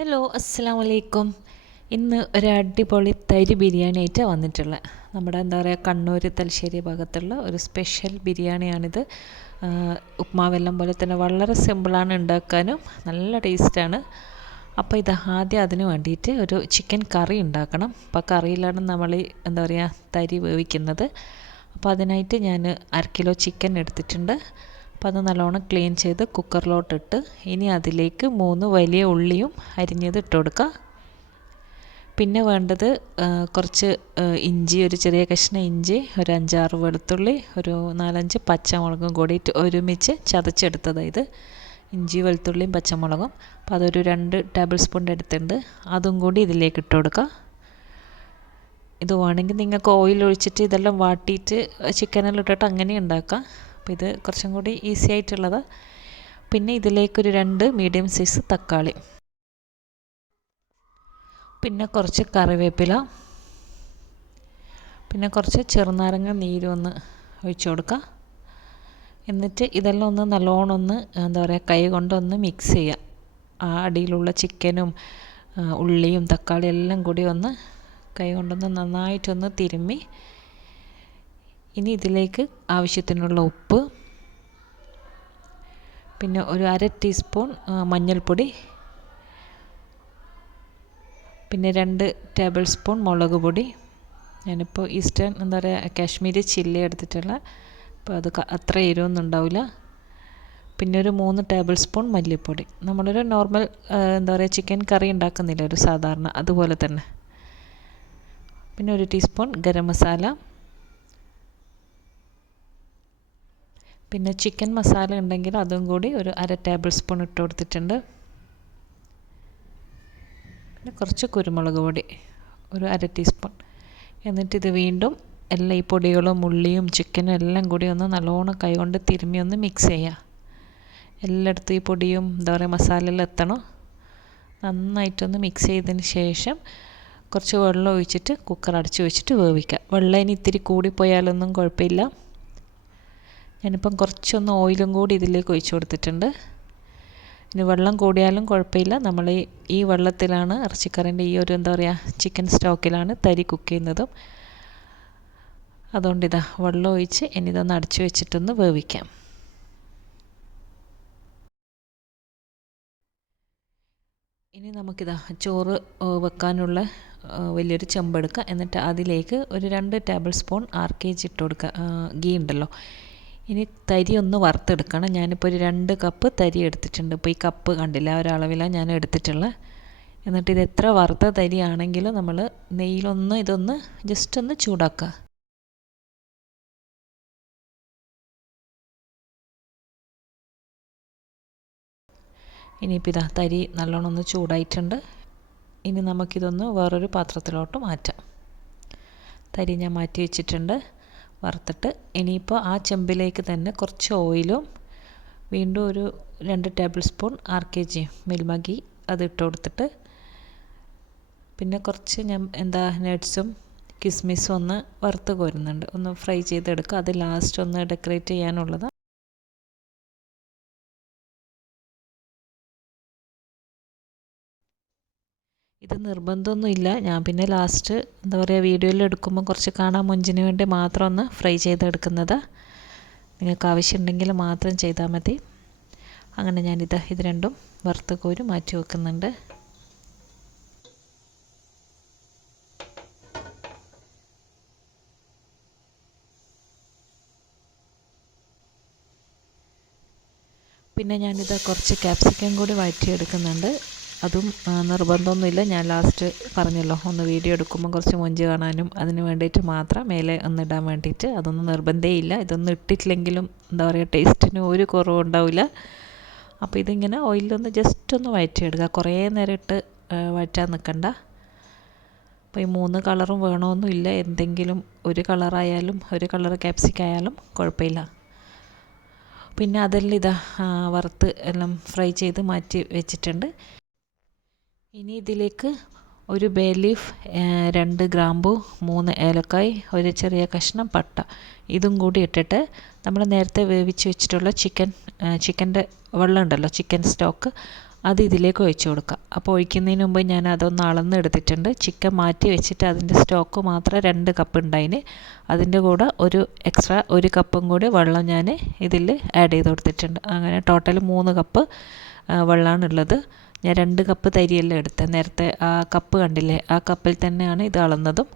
Hello അസ്സലാമു അലൈക്കും. ഇന്ന് ഒരു അടിപൊളി തരി ബിരിയാണി ആയിട്ടാണ് വന്നിട്ടുള്ളത്. നമ്മുടെ എന്താ പറയുക, കണ്ണൂർ തലശ്ശേരി ഭാഗത്തുള്ള ഒരു സ്പെഷ്യൽ ബിരിയാണിയാണിത്. ഉപ്മാവെല്ലാം പോലെ തന്നെ വളരെ സിമ്പിളാണ് ഉണ്ടാക്കാനും, നല്ല ടേസ്റ്റാണ്. അപ്പോൾ ഇത് ആദ്യം അതിന് വേണ്ടിയിട്ട് ഒരു ചിക്കൻ കറി ഉണ്ടാക്കണം. അപ്പോൾ കറിയിലാണ് നമ്മൾ എന്താ പറയുക തരി വേവിക്കുന്നത്. അപ്പോൾ അതിനായിട്ട് ഞാൻ 1/2 കിലോ ചിക്കൻ എടുത്തിട്ടുണ്ട്. അപ്പോൾ അത് നല്ലോണം ക്ലീൻ ചെയ്ത് കുക്കറിലോട്ടിട്ട് ഇനി അതിലേക്ക് 3 വലിയ ഉള്ളിയും അരിഞ്ഞത് ഇട്ട് കൊടുക്കുക. പിന്നെ വേണ്ടത് കുറച്ച് ഇഞ്ചി, ഒരു ചെറിയ കഷ്ണം ഇഞ്ചി, ഒരു 5-6 വെളുത്തുള്ളി, ഒരു 4-5 പച്ചമുളകും കൂടിയിട്ട് ഒരുമിച്ച് ചതച്ചെടുത്തത്. ഇത് ഇഞ്ചി, വെളുത്തുള്ളിയും പച്ചമുളകും. അപ്പോൾ അതൊരു 2 ടേബിൾ സ്പൂൺ എടുത്തിട്ടുണ്ട്. അതും കൂടി ഇതിലേക്ക് ഇട്ട് കൊടുക്കുക. ഇത് വേണമെങ്കിൽ നിങ്ങൾക്ക് ഓയിൽ ഒഴിച്ചിട്ട് ഇതെല്ലാം വാട്ടിയിട്ട് ചിക്കനെല്ലാം ഇട്ടിട്ട് അങ്ങനെ ഉണ്ടാക്കാം. അപ്പോൾ ഇത് കുറച്ചും കൂടി ഈസി ആയിട്ടുള്ളത്. പിന്നെ ഇതിലേക്കൊരു 2 മീഡിയം സൈസ് തക്കാളി, പിന്നെ കുറച്ച് കറിവേപ്പില, പിന്നെ കുറച്ച് ചെറുനാരങ്ങ നീരൊന്ന് ഒഴിച്ചു കൊടുക്കുക. എന്നിട്ട് ഇതെല്ലാം ഒന്ന് നല്ലോണം ഒന്ന് എന്താ പറയുക കൈ കൊണ്ടൊന്ന് മിക്സ് ചെയ്യുക. ആ അടിയിലുള്ള ചിക്കനും ഉള്ളിയും തക്കാളിയും എല്ലാം കൂടി ഒന്ന് കൈ കൊണ്ടൊന്ന് നന്നായിട്ടൊന്ന് തിരുമ്മി, ഇനി ഇതിലേക്ക് ആവശ്യത്തിനുള്ള ഉപ്പ്, പിന്നെ ഒരു 1/2 ടീസ്പൂൺ മഞ്ഞൾപ്പൊടി, പിന്നെ 2 ടേബിൾ സ്പൂൺ മുളക് പൊടി. ഞാനിപ്പോൾ ഈസ്റ്റേൺ എന്താ പറയുക കാശ്മീരി ചില്ലി എടുത്തിട്ടുള്ള, അപ്പോൾ അത് അത്ര എരിവൊന്നും ഉണ്ടാവില്ല. പിന്നെ ഒരു 3 ടേബിൾ സ്പൂൺ മല്ലിപ്പൊടി. നമ്മളൊരു നോർമൽ എന്താ പറയുക ചിക്കൻ കറി ഉണ്ടാക്കുന്നില്ല ഒരു സാധാരണ, അതുപോലെ തന്നെ. പിന്നെ 1 ടീസ്പൂൺ ഗരം മസാല, പിന്നെ ചിക്കൻ മസാല ഉണ്ടെങ്കിൽ അതും കൂടി ഒരു 1/2 ടേബിൾ സ്പൂൺ ഇട്ട് കൊടുത്തിട്ടുണ്ട്. പിന്നെ കുറച്ച് കുരുമുളക് പൊടി ഒരു 1/2 ടീസ്പൂൺ. എന്നിട്ട് ഇത് വീണ്ടും എല്ലാ ഈ പൊടികളും ഉള്ളിയും ചിക്കനും എല്ലാം കൂടി ഒന്ന് നല്ലോണം കൈകൊണ്ട് തിരുമ്മി ഒന്ന് മിക്സ് ചെയ്യുക. എല്ലായിടത്തും ഈ പൊടിയും എന്താ പറയുക മസാലയെല്ലാം എത്തണം. നന്നായിട്ടൊന്ന് മിക്സ് ചെയ്തതിന് ശേഷം കുറച്ച് വെള്ളം ഒഴിച്ചിട്ട് കുക്കർ അടച്ച് വെച്ചിട്ട് വേവിക്കുക. വെള്ളം ഇനി ഇത്തിരി കൂടിപ്പോയാലൊന്നും കുഴപ്പമില്ല. ഞാനിപ്പം കുറച്ചൊന്ന് ഓയിലും കൂടി ഇതിലേക്ക് ഒഴിച്ച് കൊടുത്തിട്ടുണ്ട്. ഇനി വെള്ളം കൂടിയാലും കുഴപ്പമില്ല. നമ്മൾ ഈ വെള്ളത്തിലാണ് ഇറച്ചിക്കറിൻ്റെ ഈ ഒരു എന്താ പറയുക ചിക്കൻ സ്റ്റോക്കിലാണ് തരി കുക്ക് ചെയ്യുന്നതും. അതുകൊണ്ട് ഇതാ വെള്ളം ഒഴിച്ച് ഇനി ഇതൊന്ന് അടച്ച് വെച്ചിട്ടൊന്ന് വേവിക്കാം. ഇനി നമുക്കിതാ ചോറ് വെക്കാനുള്ള വലിയൊരു ചെമ്പെടുക്കുക. എന്നിട്ട് അതിലേക്ക് ഒരു 2 ടേബിൾ സ്പൂൺ RKG ഇട്ട് കൊടുക്കുക. ഗീ ഉണ്ടല്ലോ. ഇനി തരി ഒന്ന് വറുത്തെടുക്കണം. ഞാനിപ്പോൾ ഒരു 2 കപ്പ് തരി എടുത്തിട്ടുണ്ട്. ഇപ്പോൾ ഈ കപ്പ് കണ്ടില്ല, ഒരളവിലാണ് ഞാൻ എടുത്തിട്ടുള്ളത്. എന്നിട്ട് ഇത് എത്ര വറുത്ത തരി ആണെങ്കിലും നമ്മൾ നെയ്യിലൊന്ന് ഇതൊന്ന് ജസ്റ്റ് ഒന്ന് ചൂടാക്കുക. ഇനിയിപ്പോൾ ഇതാ തരി നല്ലോണം ഒന്ന് ചൂടായിട്ടുണ്ട്. ഇനി നമുക്കിതൊന്ന് വേറൊരു പാത്രത്തിലോട്ട് മാറ്റാം. തരി ഞാൻ മാറ്റി വെച്ചിട്ടുണ്ട് വറുത്തിട്ട്. ഇനിയിപ്പോൾ ആ ചെമ്പിലേക്ക് തന്നെ കുറച്ച് ഓയിലും വീണ്ടും ഒരു 2 table spoon RKG Milma ghee അത് ഇട്ട് കൊടുത്തിട്ട്, പിന്നെ കുറച്ച് ഞാൻ നട്ട്സും കിസ്മിസും ഒന്ന് വറുത്ത് കോരുന്നുണ്ട്, ഒന്ന് ഫ്രൈ ചെയ്തെടുക്കുക. അത് ലാസ്റ്റ് ഒന്ന് ഡെക്കറേറ്റ് ചെയ്യാനുള്ളത്. ഇത് നിർബന്ധമൊന്നുമില്ല. ഞാൻ പിന്നെ ലാസ്റ്റ് എന്താ പറയുക വീഡിയോയിൽ എടുക്കുമ്പോൾ കുറച്ച് കാണാൻ മുഞ്ചിന് വേണ്ടി മാത്രം ഒന്ന് ഫ്രൈ ചെയ്തെടുക്കുന്നത്. നിങ്ങൾക്ക് ആവശ്യമുണ്ടെങ്കിൽ മാത്രം ചെയ്താൽ മതി. അങ്ങനെ ഇത് രണ്ടും വറുത്ത് കോരി മാറ്റി വെക്കുന്നുണ്ട്. പിന്നെ കുറച്ച് ക്യാപ്സിക്കം കൂടി വഴറ്റിയെടുക്കുന്നുണ്ട്. അതും നിർബന്ധമൊന്നുമില്ല. ഞാൻ ലാസ്റ്റ് പറഞ്ഞല്ലോ, ഒന്ന് വീഡിയോ എടുക്കുമ്പോൾ കുറച്ച് മൊഞ്ച് കാണാനും അതിന് വേണ്ടിയിട്ട് മാത്രം മേലെ ഒന്ന് ഇടാൻ വേണ്ടിയിട്ട്. അതൊന്നും നിർബന്ധമില്ല. ഇതൊന്നും ഇട്ടിട്ടില്ലെങ്കിലും എന്താ പറയുക ടേസ്റ്റിന് ഒരു കുറവും ഉണ്ടാവില്ല. അപ്പോൾ ഇതിങ്ങനെ ഓയിലൊന്ന് ജസ്റ്റ് ഒന്ന് വഴറ്റിയെടുക്കുക. കുറേ നേരം ഇട്ട് വഴറ്റാൻ നിൽക്കണ്ട. അപ്പോൾ ഈ 3 കളറും വേണമെന്നില്ല. എന്തെങ്കിലും ഒരു കളറായാലും ഒരു കളർ ക്യാപ്സിക്കായാലും കുഴപ്പമില്ല. പിന്നെ അതെല്ലാം വറുത്ത് എല്ലാം ഫ്രൈ ചെയ്ത് മാറ്റി വെച്ചിട്ടുണ്ട്. ഇനി ഇതിലേക്ക് ഒരു ബേ ലീഫ്, 2 ഗ്രാമ്പു, 3 ഏലക്കായ്, ഒരു ചെറിയ കഷ്ണം പട്ട, ഇതും കൂടി ഇട്ടിട്ട് നമ്മൾ നേരത്തെ വേവിച്ച് വെച്ചിട്ടുള്ള ചിക്കൻ്റെ വെള്ളം ഉണ്ടല്ലോ, ചിക്കൻ സ്റ്റോക്ക്, അത് ഇതിലേക്ക് ഒഴിച്ചു കൊടുക്കുക. അപ്പോൾ ഒഴിക്കുന്നതിന് മുമ്പ് ഞാൻ അതൊന്ന് അളന്നെടുത്തിട്ടുണ്ട്. ചിക്കൻ മാറ്റി വെച്ചിട്ട് അതിൻ്റെ സ്റ്റോക്ക് മാത്രം 2 കപ്പ് ഉണ്ടായിന്. അതിൻ്റെ കൂടെ ഒരു എക്സ്ട്രാ 1 കപ്പും കൂടി വെള്ളം ഞാൻ ഇതിൽ ആഡ് ചെയ്ത് കൊടുത്തിട്ടുണ്ട്. അങ്ങനെ ടോട്ടൽ 3 കപ്പ് വെള്ളമാണ് ഉള്ളത്. ഞാൻ 2 കപ്പ് തരിയല്ല എടുത്തത്. നേരത്തെ ആ കപ്പ് കണ്ടില്ലേ, ആ കപ്പിൽ തന്നെയാണ് ഇത് അളന്നതും.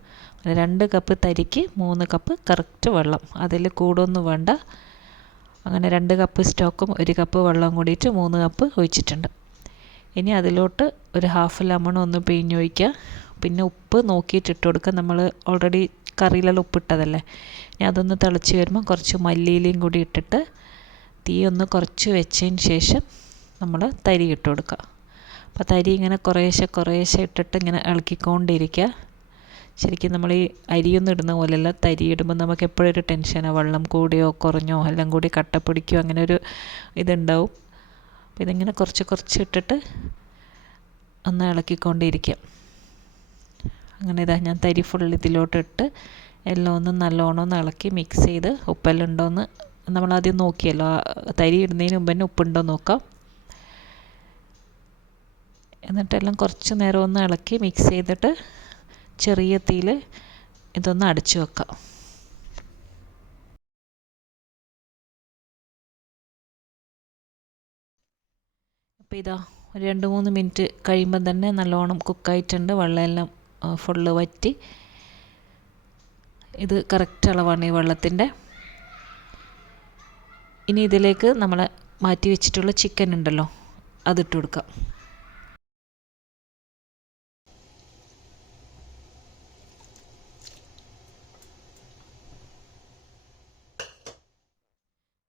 2 കപ്പ് തരിക്ക് 3 കപ്പ് കറക്റ്റ് വെള്ളം, അതിൽ കൂടുതലൊന്നും വേണ്ട. അങ്ങനെ 2 കപ്പ് സ്റ്റോക്കും 1 കപ്പ് വെള്ളം കൂടിയിട്ട് 3 കപ്പ് ഒഴിച്ചിട്ടുണ്ട്. ഇനി അതിലോട്ട് ഒരു ഹാഫ് ലെമൺ ഒന്ന് പിഴിഞ്ഞൊഴിക്കുക. പിന്നെ ഉപ്പ് നോക്കിയിട്ട് ഇട്ട് കൊടുക്കുക. നമ്മൾ ഓൾറെഡി കറിയിലെല്ലാം ഉപ്പിട്ടതല്ലേ. ഇനി അതൊന്ന് തിളച്ച് വരുമ്പോൾ കുറച്ച് മല്ലിയിലയും കൂടി ഇട്ടിട്ട് തീ ഒന്ന് കുറച്ച് വെച്ചതിന് ശേഷം നമ്മൾ തരി ഇട്ട് കൊടുക്കുക. അപ്പോൾ തരി ഇങ്ങനെ കുറേശ്ശെ ഇട്ടിട്ട് ഇങ്ങനെ ഇളക്കിക്കൊണ്ടിരിക്കുക. ശരിക്കും നമ്മൾ ഈ അരിയൊന്നും ഇടുന്ന പോലെയല്ല, തരി ഇടുമ്പോൾ നമുക്ക് എപ്പോഴും ഒരു ടെൻഷനാണ്, വെള്ളം കൂടിയോ കുറഞ്ഞോ എല്ലാം കൂടി കട്ട പിടിക്കുകയോ അങ്ങനെ ഒരു ഇതുണ്ടാവും. അപ്പോൾ ഇതിങ്ങനെ കുറച്ച് ഇട്ടിട്ട് ഒന്ന് ഇളക്കിക്കൊണ്ടിരിക്കുക. അങ്ങനെ ഇതാ ഞാൻ തരി ഫുൾ ഇതിലോട്ട് ഇട്ട് എല്ലാം ഒന്ന് നല്ലോണം ഒന്ന് ഇളക്കി മിക്സ് ചെയ്ത് ഉപ്പെല്ലാം ഉണ്ടോയെന്ന് നമ്മളാദ്യം നോക്കിയല്ലോ, തരി ഇടുന്നതിന് മുമ്പ് തന്നെ ഉപ്പുണ്ടോ നോക്കാം. എന്നിട്ടെല്ലാം കുറച്ച് നേരം ഒന്ന് ഇളക്കി മിക്സ് ചെയ്തിട്ട് ചെറിയ തീയിൽ ഇതൊന്ന് അടച്ചു വെക്കാം. അപ്പോൾ ഇതാ ഒരു 2-3 മിനിറ്റ് കഴിയുമ്പം തന്നെ നല്ലോണം കുക്കായിട്ടുണ്ട്. വെള്ളമെല്ലാം ഫുള്ള് വറ്റി. ഇത് കറക്റ്റ് അളവാണ് ഈ വെള്ളത്തിൻ്റെ. ഇനി ഇതിലേക്ക് നമ്മൾ മാറ്റി വെച്ചിട്ടുള്ള ചിക്കൻ ഉണ്ടല്ലോ, അതിട്ട് കൊടുക്കാം.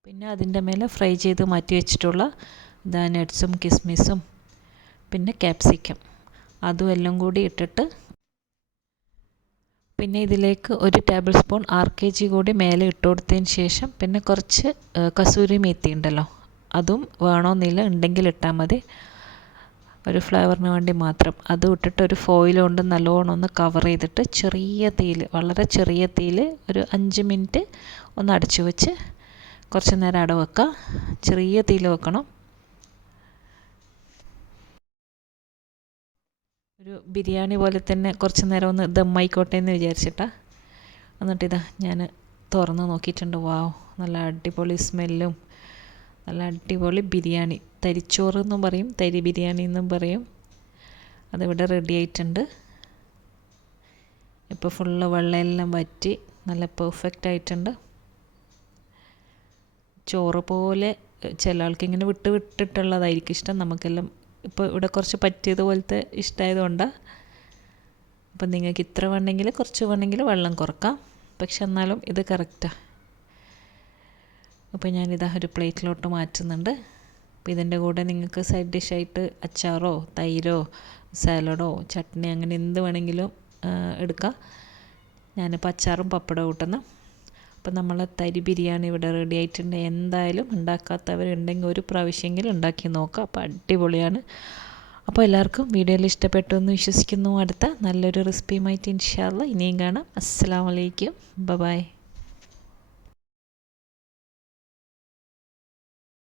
പിന്നെ അതിൻ്റെ മേലെ ഫ്രൈ ചെയ്ത് മാറ്റി വെച്ചിട്ടുള്ള നട്ട്സും കിസ്മിസും പിന്നെ ക്യാപ്സിക്കം അതും എല്ലാം കൂടി ഇട്ടിട്ട്, പിന്നെ ഇതിലേക്ക് 1 ടേബിൾ സ്പൂൺ RKG കൂടി മേലെ ഇട്ട് കൊടുത്തതിന് ശേഷം പിന്നെ കുറച്ച് കസൂരി മേത്തി ഉണ്ടല്ലോ, അതും വേണമെന്നില്ല, ഉണ്ടെങ്കിൽ ഇട്ടാൽ മതി, ഒരു ഫ്ലേവറിന് വേണ്ടി മാത്രം. അതും ഇട്ടിട്ട് ഒരു ഫോയിൽ കൊണ്ട് നല്ലോണം ഒന്ന് കവർ ചെയ്തിട്ട് ചെറിയ തീയിൽ, വളരെ ചെറിയ തീയിൽ ഒരു 5 മിനിറ്റ് ഒന്ന് അടച്ചു വെച്ച് കുറച്ച് നേരം അവിടെ വെക്കുക. ചെറിയ തീയിൽ വെക്കണം. ഒരു ബിരിയാണി പോലെ തന്നെ കുറച്ച് നേരം ഒന്ന് ദമ്മായിക്കോട്ടെ എന്ന് വിചാരിച്ചിട്ടാണ്. എന്നിട്ടിതാ ഞാൻ തുറന്ന് നോക്കിയിട്ടുണ്ട്. വാവ്, നല്ല അടിപൊളി സ്മെല്ലും നല്ല അടിപൊളി ബിരിയാണി. തരിച്ചോറ് എന്നും പറയും, തരി ബിരിയാണി എന്നും പറയും. അതിവിടെ റെഡി ആയിട്ടുണ്ട്. ഇപ്പോൾ ഫുള്ള് വെള്ളമെല്ലാം വറ്റി നല്ല പെർഫെക്റ്റ് ആയിട്ടുണ്ട്. ചോറ് പോലെ ചില ആൾക്ക് ഇങ്ങനെ വിട്ടിട്ടുള്ളതായിരിക്കും ഇഷ്ടം. നമുക്കെല്ലാം ഇപ്പോൾ ഇവിടെ കുറച്ച് പറ്റിയതുപോലത്തെ ഇഷ്ടമായതുകൊണ്ടാണ്. അപ്പം നിങ്ങൾക്ക് ഇത്ര വേണമെങ്കിൽ കുറച്ച് വേണമെങ്കിൽ വെള്ളം കുറക്കാം, പക്ഷെ എന്നാലും ഇത് കറക്റ്റാണ്. അപ്പോൾ ഞാനിതാ ഒരു പ്ലേറ്റിലോട്ട് മാറ്റുന്നുണ്ട്. അപ്പോൾ ഇതിൻ്റെ കൂടെ നിങ്ങൾക്ക് സൈഡ് ഡിഷായിട്ട് അച്ചാറോ തൈരോ സാലഡോ ചട്നി അങ്ങനെ എന്ത് വേണമെങ്കിലും എടുക്കാം. ഞാനിപ്പോൾ അച്ചാറും പപ്പടവും കൂട്ടുന്നു. അപ്പോൾ നമ്മളെ തരി ബിരിയാണി ഇവിടെ റെഡി ആയിട്ടുണ്ട്. എന്തായാലും ഉണ്ടാക്കാത്തവരുണ്ടെങ്കിൽ ഒരു പ്രാവശ്യമെങ്കിലും ഉണ്ടാക്കി നോക്കാം. അപ്പോൾ അടിപൊളിയാണ്. അപ്പോൾ എല്ലാവർക്കും വീഡിയോയിൽ ഇഷ്ടപ്പെട്ടു എന്ന് വിശ്വസിക്കുന്നു. അടുത്ത നല്ലൊരു റെസിപ്പിയുമായിട്ട് ഇൻഷാ അല്ലാഹ് ഇനിയും കാണാം. അസ്സലാമു അലൈക്കും, ബൈ.